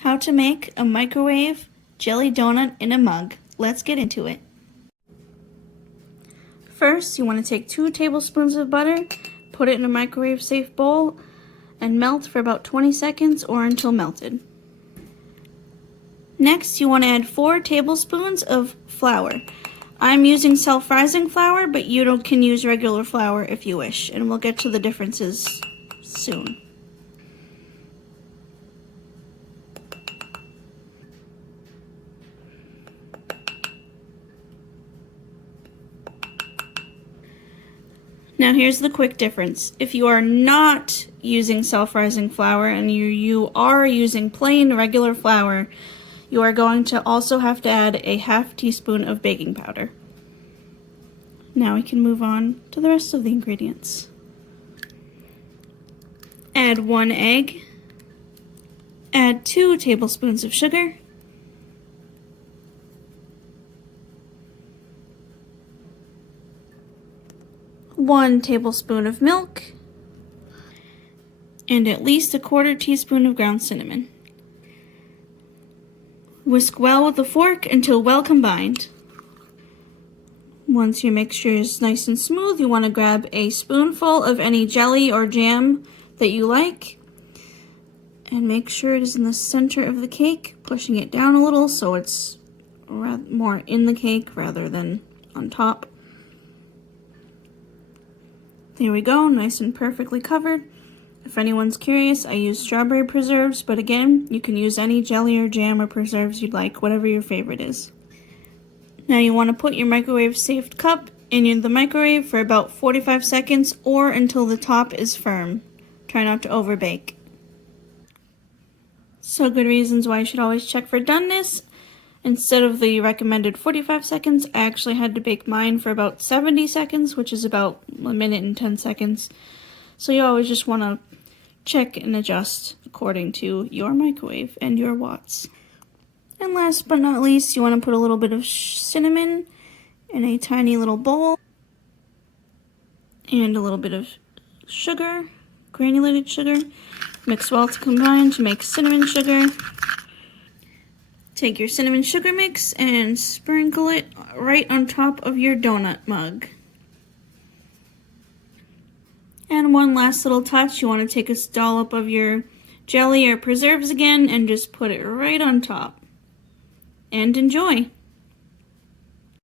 How to make a microwave jelly donut in a mug. Let's get into it. First, you want to take 2 tablespoons of butter, put it in a microwave safe bowl, and melt for about 20 seconds or until melted. Next, you want to add 4 tablespoons of flour. I'm using self-rising flour, but you can use regular flour if you wish, and we'll get to the differences soon. Now here's the quick difference. If you are not using self-rising flour and you are using plain regular flour, you are going to also have to add a ½ teaspoon of baking powder. Now we can move on to the rest of the ingredients. Add 1 egg. Add 2 tablespoons of sugar. One tablespoon of milk, and at least 1/4 teaspoon of ground cinnamon. Whisk well with a fork until well combined. Once your mixture is nice and smooth, you want to grab a spoonful of any jelly or jam that you like, and make sure it is in the center of the cake, pushing it down a little so it's more in the cake rather than on top. There we go, nice and perfectly covered. If anyone's curious, I use strawberry preserves, but again, you can use any jelly or jam or preserves you'd like, whatever your favorite is. Now you want to put your microwave safe cup in the microwave for about 45 seconds or until the top is firm. Try not to overbake. So good reasons why you should always check for doneness. Instead of the recommended 45 seconds, I actually had to bake mine for about 70 seconds, which is about 1 minute and 10 seconds. So you always just want to check and adjust according to your microwave and your watts. And last but not least, you want to put a little bit of cinnamon in a tiny little bowl. And a little bit of sugar, granulated sugar. Mix well to combine to make cinnamon sugar. Take your cinnamon sugar mix and sprinkle it right on top of your donut mug. And one last little touch, you want to take a dollop of your jelly or preserves again and just put it right on top. And enjoy!